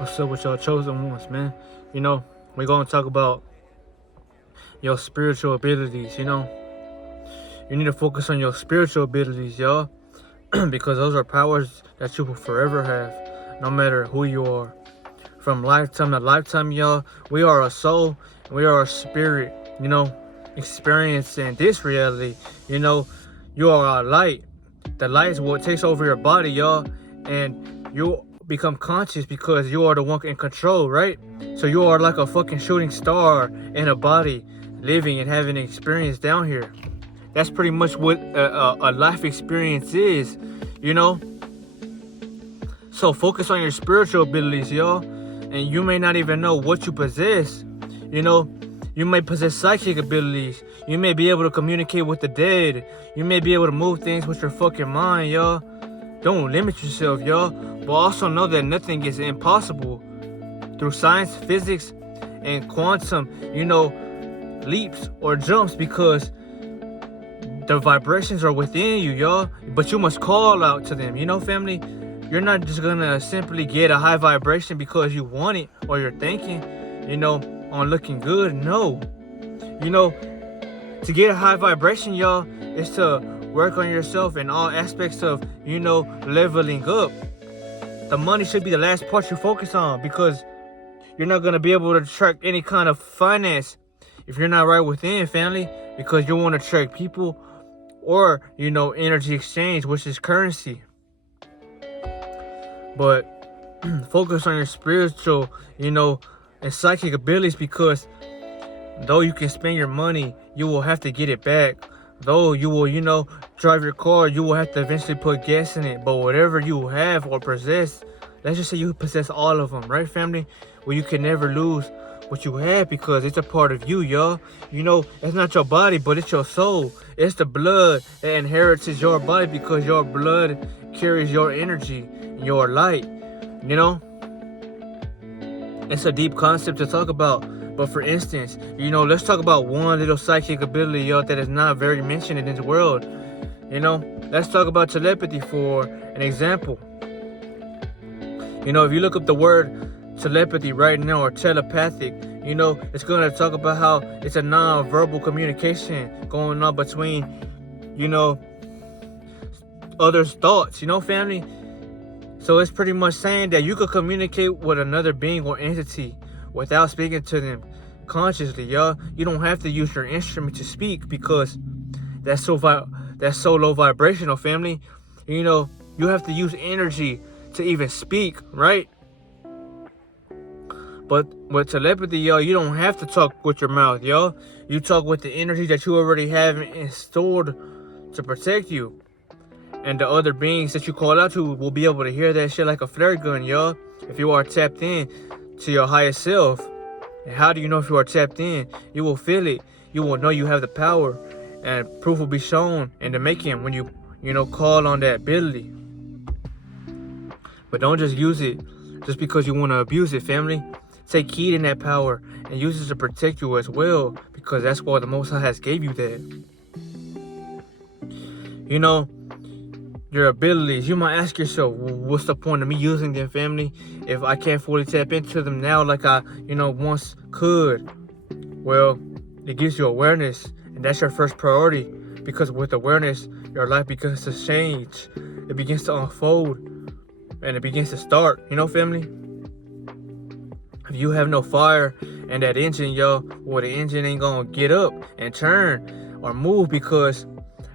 What's up with y'all chosen ones, man? We're gonna talk about your spiritual abilities. You need to focus on your spiritual abilities, y'all, because those are powers that you will forever have, no matter who you are. From lifetime to lifetime, y'all, we are a soul, we are a spirit, experiencing this reality. You know, you are a light. The light is what takes over your body, y'all, and you become conscious because you are the one in control, right? So you are like a fucking shooting star in a body, living and having an experience down here. That's pretty much what a life experience is, you know. So focus on your spiritual abilities, y'all, and you may not even know what you possess. You know, you may possess psychic abilities. You may be able to communicate with the dead. You may be able to move things with your fucking mind, y'all. Don't limit yourself, y'all, but also know that nothing is impossible. Through science, physics, and quantum, leaps or jumps, because the vibrations are within you, y'all, but you must call out to them, family. You're not just gonna simply get a high vibration because you want it or you're thinking, on looking good. No. To get a high vibration, y'all, is to work on yourself in all aspects of, leveling up. The money should be the last part you focus on, because you're not gonna be able to track any kind of finance if you're not right within, family, because you want to track people or, energy exchange, which is currency. But focus on your spiritual, and psychic abilities, because though you can spend your money, you will have to get it back. Though you will, drive your car, you will have to eventually put gas in it. But whatever you have or possess, let's just say you possess all of them, right, family? Well, you can never lose what you have, because it's a part of you, y'all. It's not your body, but it's your soul. It's the blood that inherits your body, because your blood carries your energy, your light. It's a deep concept to talk about. But for instance, let's talk about one little psychic ability, y'all, that is not very mentioned in this world. Let's talk about telepathy for an example. If you look up the word telepathy right now, or telepathic, it's going to talk about how it's a non-verbal communication going on between, others' thoughts, family. So it's pretty much saying that you could communicate with another being or entity without speaking to them consciously, y'all. You don't have to use your instrument to speak, because that's so low vibrational, family. You have to use energy to even speak, right? But with telepathy, y'all, you don't have to talk with your mouth, y'all. You talk with the energy that you already have stored to protect you. And the other beings that you call out to will be able to hear that shit like a flare gun, y'all. If you are tapped in to your highest self. And how do you know if you are tapped in? You will feel it. You will know you have the power. And proof will be shown in the making when you call on that ability. But don't just use it just because you want to abuse it, family. Take heed in that power and use it to protect you as well, because that's why the Most High has gave you that. Your abilities. You might ask yourself, what's the point of me using them, family, if I can't fully tap into them now like I, once could? Well, it gives you awareness, and that's your first priority, because with awareness, your life begins to change. It begins to unfold, and it begins to start, family. If you have no fire in that engine, y'all, well, the engine ain't gonna get up and turn or move, because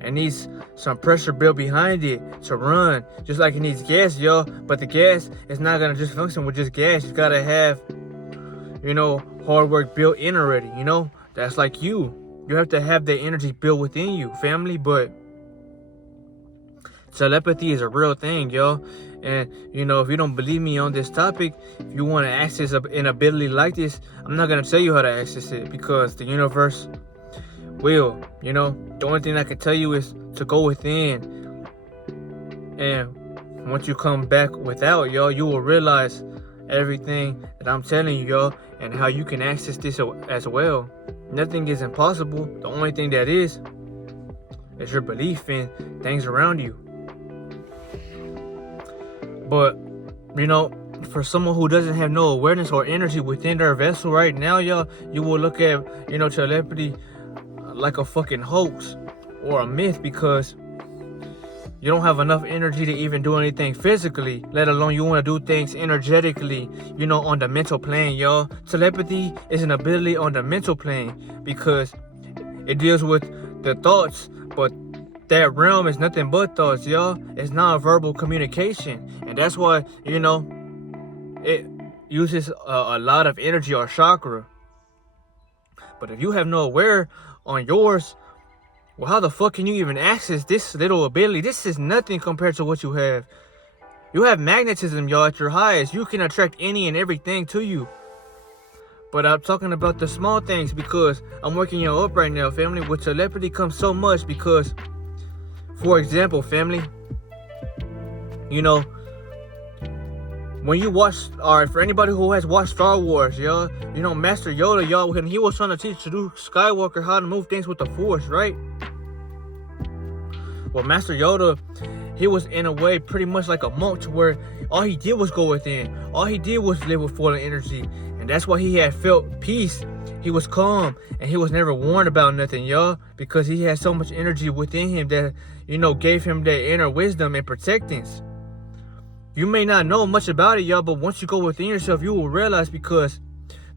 it needs some pressure built behind it to run, just like it needs gas, y'all. But the gas is not gonna just function with just gas. You gotta have, hard work built in already. That's like you have to have the energy built within you, family. But telepathy is a real thing, y'all. And if you don't believe me on this topic, if you want to access an ability like this, I'm not gonna tell you how to access it, because the universe will. The only thing I can tell you is to go within, and once you come back without, y'all, you will realize everything that I'm telling you, y'all, and how you can access this as well. Nothing is impossible. The only thing that is your belief in things around you. But for someone who doesn't have no awareness or energy within their vessel right now, y'all, you will look at, telepathy like a fucking hoax or a myth, because you don't have enough energy to even do anything physically, let alone you want to do things energetically, on the mental plane, y'all. Telepathy is an ability on the mental plane because it deals with the thoughts, but that realm is nothing but thoughts, y'all. It's non-verbal communication, and that's why, it uses a lot of energy or chakra. But if you have no aware on yours, well, how the fuck can you even access this little ability? This is nothing compared to what you have. You have magnetism, y'all, at your highest. You can attract any and everything to you. But I'm talking about the small things because I'm working y'all up right now, family. With telepathy comes so much because, for example, family, when you watch, for anybody who has watched Star Wars, y'all, Master Yoda, y'all, when he was trying to teach Luke Skywalker how to move things with the Force, right? Well, Master Yoda, he was in a way pretty much like a monk, to where all he did was go within. All he did was live with full energy. And that's why he had felt peace. He was calm, and he was never warned about nothing, y'all, because he had so much energy within him that, gave him that inner wisdom and protectance. You may not know much about it, y'all, but once you go within yourself, you will realize, because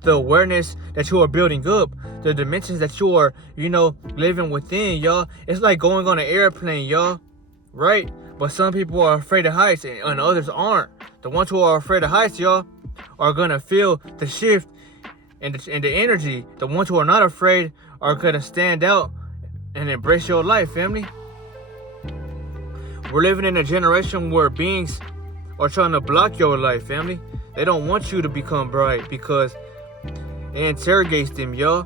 the awareness that you are building up, the dimensions that you are, living within, y'all, it's like going on an airplane, y'all, right? But some people are afraid of heights and others aren't. The ones who are afraid of heights, y'all, are gonna feel the shift and the energy. The ones who are not afraid are gonna stand out and embrace your life, family. We're living in a generation where beings are trying to block your life, family. They don't want you to become bright because it interrogates them, y'all.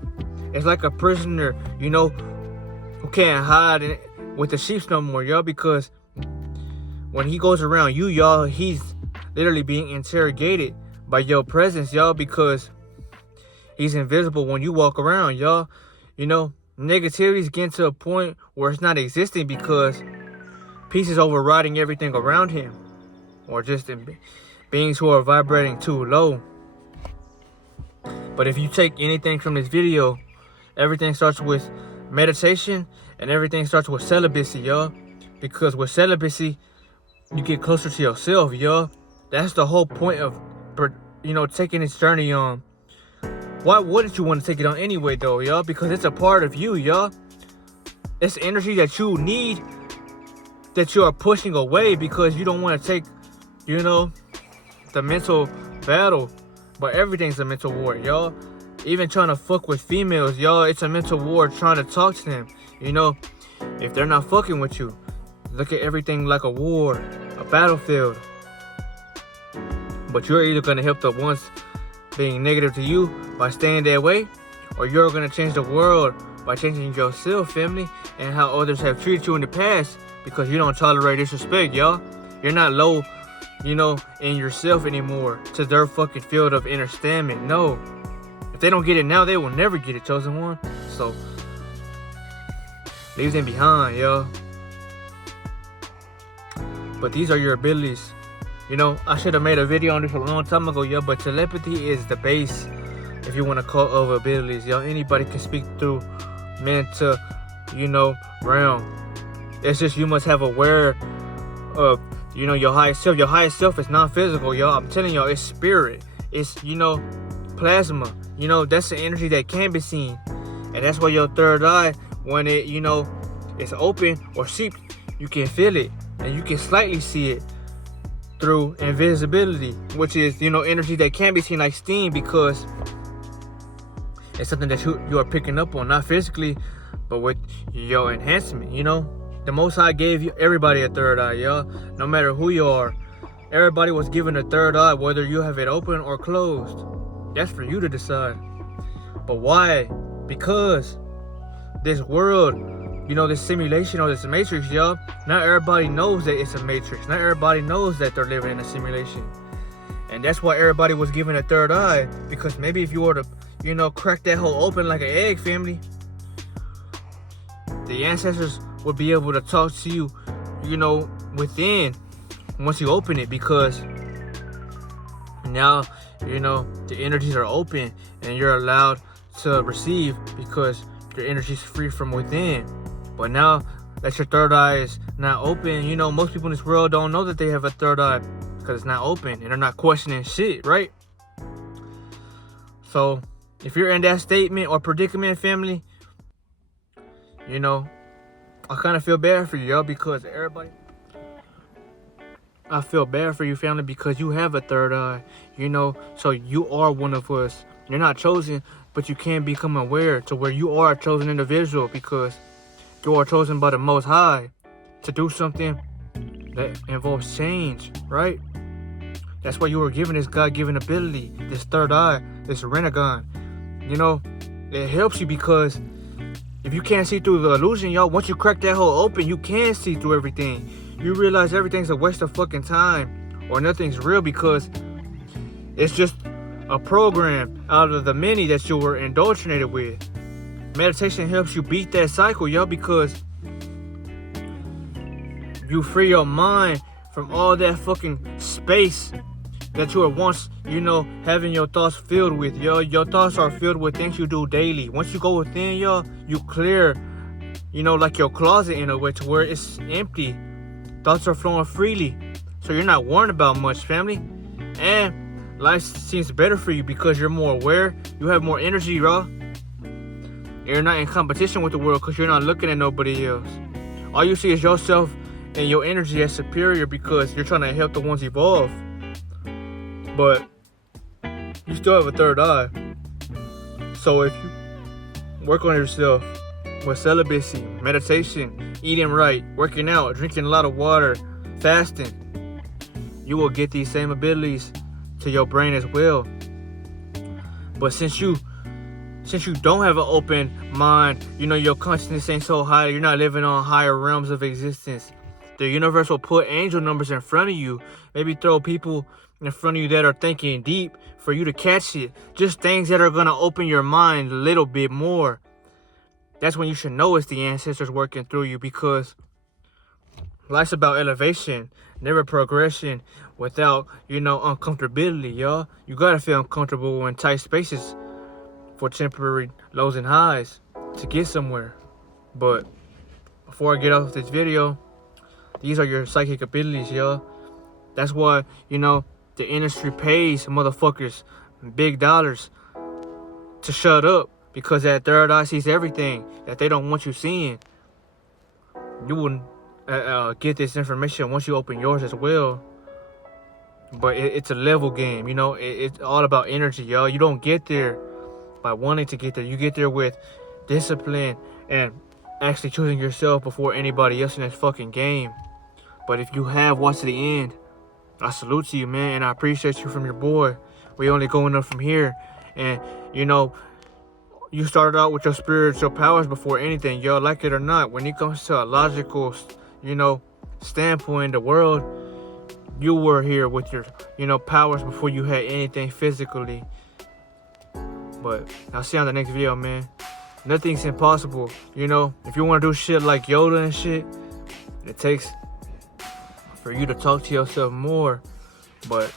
It's like a prisoner, who can't hide with the sheep no more, y'all, because when he goes around you, y'all, he's literally being interrogated by your presence, y'all, because he's invisible when you walk around, y'all. Negativity is getting to a point where it's not existing because peace is overriding everything around him, or just beings who are vibrating too low. But if you take anything from this video, everything starts with meditation and everything starts with celibacy, y'all. Because with celibacy, you get closer to yourself, y'all. That's the whole point of, taking this journey on. Why wouldn't you want to take it on anyway, though, y'all? Because it's a part of you, y'all. It's energy that you need, that you are pushing away because you don't want to take, the mental battle. But everything's a mental war, y'all. Even trying to fuck with females, y'all, it's a mental war trying to talk to them. If they're not fucking with you, look at everything like a war, a battlefield. But you're either going to help the ones being negative to you by staying that way, or you're going to change the world by changing yourself, family, and how others have treated you in the past, because you don't tolerate disrespect, y'all. You're not low, in yourself anymore to their fucking field of understanding. No. If they don't get it now, they will never get it, chosen one. So, leave them behind, y'all. But these are your abilities. I should have made a video on this a long time ago, y'all, but telepathy is the base, if you want to call, of abilities, y'all. Anybody can speak through mental, realm. It's just you must have aware of, your highest self. Your highest self is non-physical, y'all. I'm telling y'all, it's spirit. It's, plasma. That's the energy that can be seen. And that's why your third eye, when it, it's open or seeped, you can feel it. And you can slightly see it through invisibility, which is, energy that can be seen like steam, because it's something that you are picking up on, not physically, but with your enhancement, The Most High gave everybody a third eye, y'all. No matter who you are, everybody was given a third eye, whether you have it open or closed. That's for you to decide. But why? Because this world, this simulation or this matrix, y'all, not everybody knows that it's a matrix. Not everybody knows that they're living in a simulation. And that's why everybody was given a third eye. Because maybe if you were to, crack that hole open like an egg, family, the ancestors would be able to talk to you, within, once you open it, because Now, you know, the energies are open and you're allowed to receive because your energy is free from within. But now that your third eye is not open, you know, most people in this world don't know that they have a third eye because it's not open and they're not questioning shit, right? So if you're in that statement or predicament, family, you know, I kind of feel bad for you, y'all, because everybody... I feel bad for you, family, because you have a third eye, you know, so you are one of us. You're not chosen, but you can become aware to where you are a chosen individual because you are chosen by the Most High to do something that involves change, right? That's why you were given this God-given ability, this third eye, this Renegon. You know, it helps you because if you can't see through the illusion, y'all, once you crack that hole open, you can see through everything. You realize everything's a waste of fucking time or nothing's real because it's just a program out of the many that you were indoctrinated with. Meditation helps you beat that cycle, yo, because you free your mind from all that fucking space that you were once, you know, having your thoughts filled with, yo. Your thoughts are filled with things you do daily. Once you go within, yo, you clear, you know, like your closet in a way to where it's empty. Thoughts are flowing freely, so you're not worrying about much, family. And life seems better for you because you're more aware. You have more energy, bro. You're not in competition with the world because you're not looking at nobody else. All you see is yourself and your energy as superior because you're trying to help the ones evolve. But you still have a third eye. So if you work on yourself with celibacy, meditation, eating right, working out, drinking a lot of water, fasting, you will get these same abilities to your brain as well. But since you don't have an open mind, you know, your consciousness ain't so high, you're not living on higher realms of existence. The universe will put angel numbers in front of you, maybe throw people in front of you that are thinking deep for you to catch it. Just things that are going to open your mind a little bit more. That's when you should know it's the ancestors working through you because life's about elevation, never progression without, you know, uncomfortability, y'all. You got to feel uncomfortable in tight spaces for temporary lows and highs to get somewhere. But before I get off this video, these are your psychic abilities, y'all. That's why, you know, the industry pays motherfuckers big dollars to shut up because that third eye sees everything that they don't want you seeing. You wouldn't get this information once you open yours as well. But it's a level game, you know. It's all about energy, y'all. You don't get there by wanting to get there. You get there with discipline and actually choosing yourself before anybody else in this fucking game. But if you have watched to the end, I salute to you, man, and I appreciate you from your boy. We only going up from here. And, you know, you started out with your spiritual powers before anything, y'all, like it or not. When it comes to a logical, you know, standpoint in the world, you were here with your, you know, powers before you had anything physically. But I'll see you on the next video, man. Nothing's impossible, you know. If you want to do shit like Yoda and shit, it takes for you to talk to yourself more. But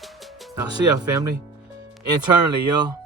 I'll see y'all, family. Internally, y'all.